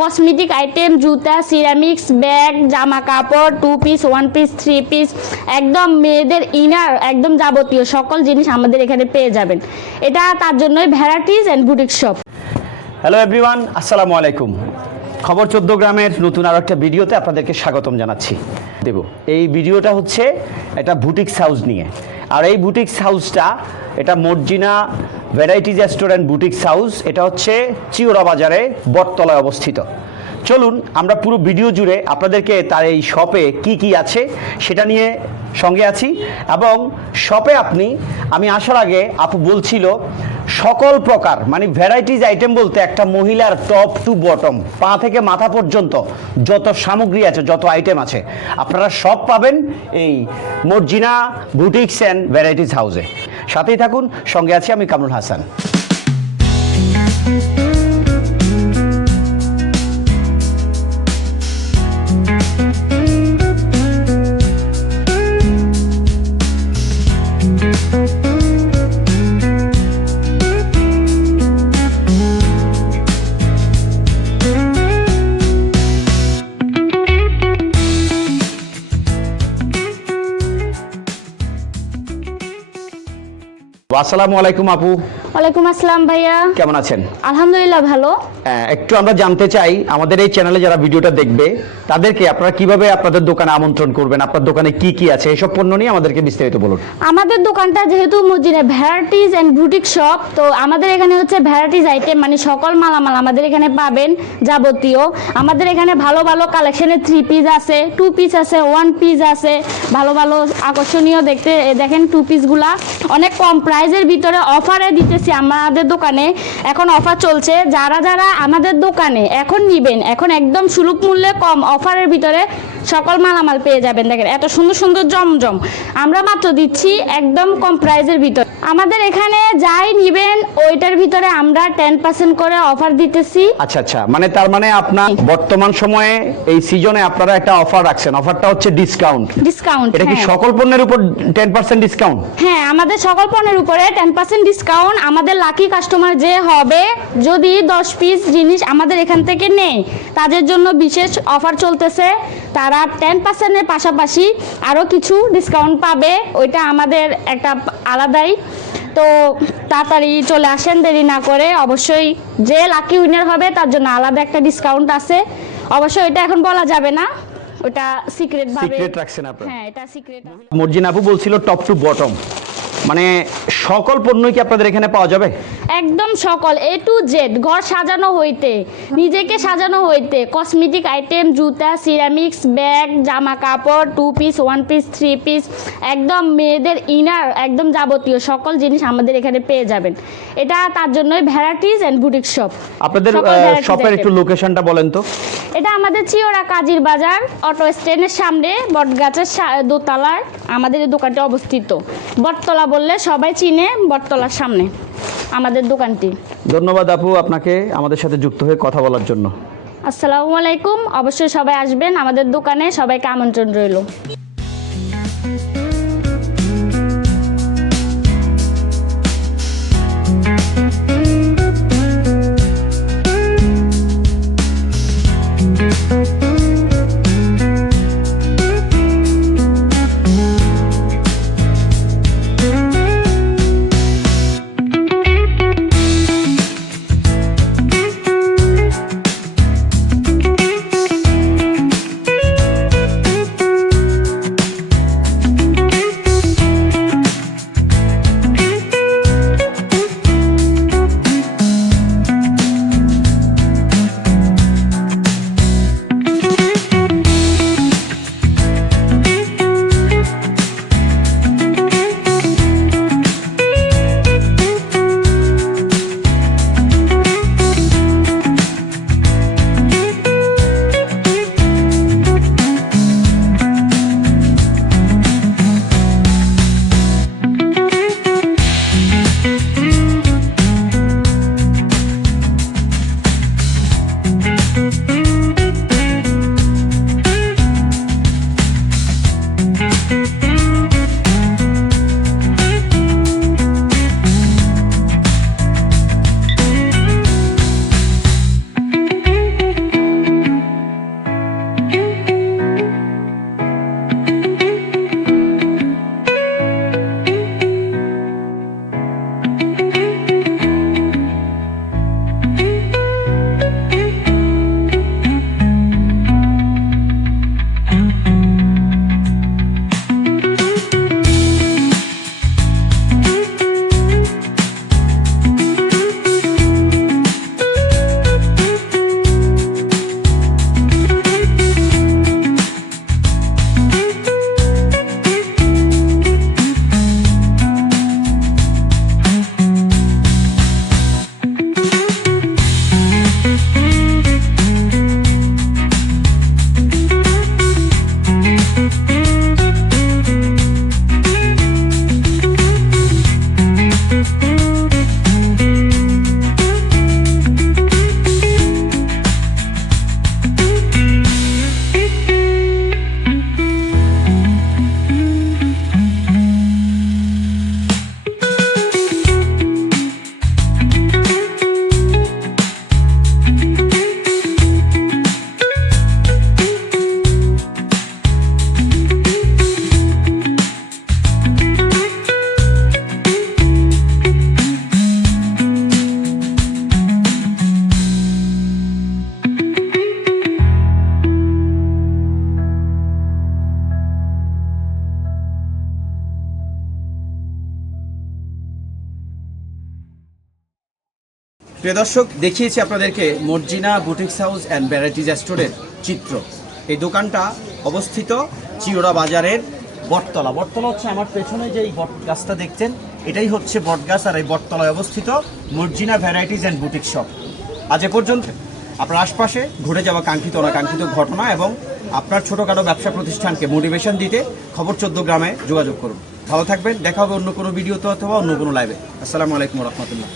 Cosmetic item, জুতা, ceramics, bag, জামা কাপড়, 2 পিস, 1 পিস, 3 পিস, একদম মেয়েদের ইনার একদম যাবতীয় সকল জিনিস আমাদের এখানে পেয়ে যাবেন। এটা তার জন্যই varieties and boutique shop. Hello everyone, আসসালামু আলাইকুম। খবর 14 গ্রামের নতুন আরও একটা ভিডিওতে আপনাদেরকে স্বাগতম জানাচ্ছি। এই ভিডিওটা হচ্ছে একটা বুটিক্স হাউস নিয়ে, আর এই বুটিক্স হাউসটা এটা Marjina varieties restaurant boutiques house. এটা হচ্ছে চিওড়া বাজারে বটতলায় অবস্থিত। চলুন আমরা পুরো ভিডিও জুড়ে আপনাদেরকে তার এই শপে কি আছে সেটা নিয়ে সঙ্গে আছি। এবং শপে আমি আসার আগে আপু বলছিল সকল প্রকার মানে ভ্যারাইটিজ আইটেম বলতে একটা মহিলার টপ টু বটম পা থেকে মাথা পর্যন্ত যত সামগ্রী আছে, যত আইটেম আছে আপনারা সব পাবেন এই মর্জিনা বুটিক্স অ্যান্ড ভ্যারাইটিজ হাউসে। সাথেই থাকুন, সঙ্গে আছি আমি কামরুল হাসান। আসসালামু আলাইকুম আপু। ওয়ালাইকুম আসসালাম ভাইয়া, কেমন আছেন? আলহামদুলিল্লাহ ভালো। একটু আমরা জানতে চাই আমাদের এই চ্যানেলে যারা ভিডিওটা দেখবে তাদেরকে আপনারা কিভাবে আপনাদের দোকানে আমন্ত্রণ করবেন, আপনার দোকানে কি আছে এসব পণ্য নিয়ে আমাদেরকে বিস্তারিত বলুন। আমাদের দোকানটা যেহেতু Marjina varieties and boutique shop, তো আমাদের এখানে হচ্ছে ভ্যারাইটিজ আইটেম মানে সকল মালামাল আমাদের এখানে পাবেন যাবতীয়। আমাদের এখানে ভালো ভালো কালেকশনের 3 পিস আছে, 2 পিস আছে, 1 পিস আছে, ভালো ভালো আকর্ষণীয় দেখতে দেখেন 2 পিসগুলা অনেক কম প্রাইজের ভিতরে অফারে দিতেছি আমাদের দোকানে। এখন অফার চলছে, যারা যারা আমাদের দোকানে এখন নিবেন, এখন একদম সুলভ মূল্যে কম অফারের ভিতরে সকল মালামাল পেয়ে যাবেন। দেখেন এত সুন্দর সুন্দর জমজম আমরা মাত্র দিচ্ছি একদম কম প্রাইজের ভিতরে। আমাদের এখানে যাই নিবেন ওইটার ভিতরে আমরা 10% করে অফার দিতেছি। আচ্ছা, মানে তার মানে আপনার বর্তমান সময়ে এই সিজনে আপনারা একটা অফার রাখছেন, অফারটা হচ্ছে ডিসকাউন্ট। এটা কি সকল পণ্যের উপর 10% ডিসকাউন্ট? হ্যাঁ, আমাদের সকল পণ্যের উপরে 10% ডিসকাউন্ট। আমাদের লাকি কাস্টমার যে হবে, যদি 10 পিস জিনিস আমাদের এখান থেকে নেয় তাদের জন্য বিশেষ অফার চলতেছে। তারা 10%-এর পাশাপাশি আরও কিছু ডিসকাউন্ট পাবে, ওইটা আমাদের একটা আলাদাই। তো তাড়াতাড়ি চলে আসেন, দেরি না করে। অবশ্যই যে লাকি উইনার হবে তার জন্য আলাদা একটা ডিসকাউন্ট আছে। অবশ্যই এটা এখন বলা যাবে না, ওটা সিক্রেট ভাবে রাখছেন আপনারা। হ্যাঁ, এটা সিক্রেট। মর্জিনা আপু বলছিল টপ টু বটম মানে সকল পণ্যই কি আপনাদের এখানে পাওয়া যাবে? একদম সকল A to Z, ঘর সাজানো হইতে নিজেকে সাজানো হইতে কসমেটিক আইটেম, জুতা, সিরামিক্স, ব্যাগ, জামা কাপড়, 2 পিস, 1 পিস, 3 পিস, একদম মেয়েদের ইনার একদম যাবতীয় সকল জিনিস আমাদের এখানে পেয়ে যাবেন। এটা তার জন্যই ভ্যারাইটিজ অ্যান্ড বুটিক শপ। আপনাদের শপের একটু লোকেশনটা বলেন তো। এটা আমাদের চিওড়া কাজীর বাজার অটো স্ট্যান্ডের সামনে বটগাছের দোতলার আমাদের এই দোকানটি অবস্থিত। বটতলা বললে সবাই চিনে, বটতলার সামনে আমাদের দোকানটি। ধন্যবাদ আপু আপনাকে আমাদের সাথে যুক্ত হয়ে কথা বলার জন্য। আসসালামু আলাইকুম। অবশ্যই সবাই আসবেন আমাদের দোকানে, সবাইকে আমন্ত্রণ রইল। প্রিয় দর্শক, দেখিয়েছি আপনাদেরকে Marjina boutiques house and varieties স্টোরের চিত্র। এই দোকানটা অবস্থিত চিওড়া বাজারের বটতলা। বটতলা হচ্ছে আমার পেছনে যে এই বট গাছটা দেখছেন, এটাই হচ্ছে বটগাছ, আর এই বটতলায় অবস্থিত Marjina varieties and boutique shop. আজ এ পর্যন্ত আপনার আশপাশে ঘটে যাওয়া কাঙ্ক্ষিত অনাকাঙ্ক্ষিত ঘটনা এবং আপনার ছোটোখাটো ব্যবসা প্রতিষ্ঠানকে মোটিভেশন দিতে খবর 14 গ্রামে যোগাযোগ করুন। ভালো থাকবেন, দেখা হবে অন্য কোনো ভিডিওতে অথবা অন্য কোনো লাইভে। আসসালামু আলাইকুম রহমতুল্লাহ।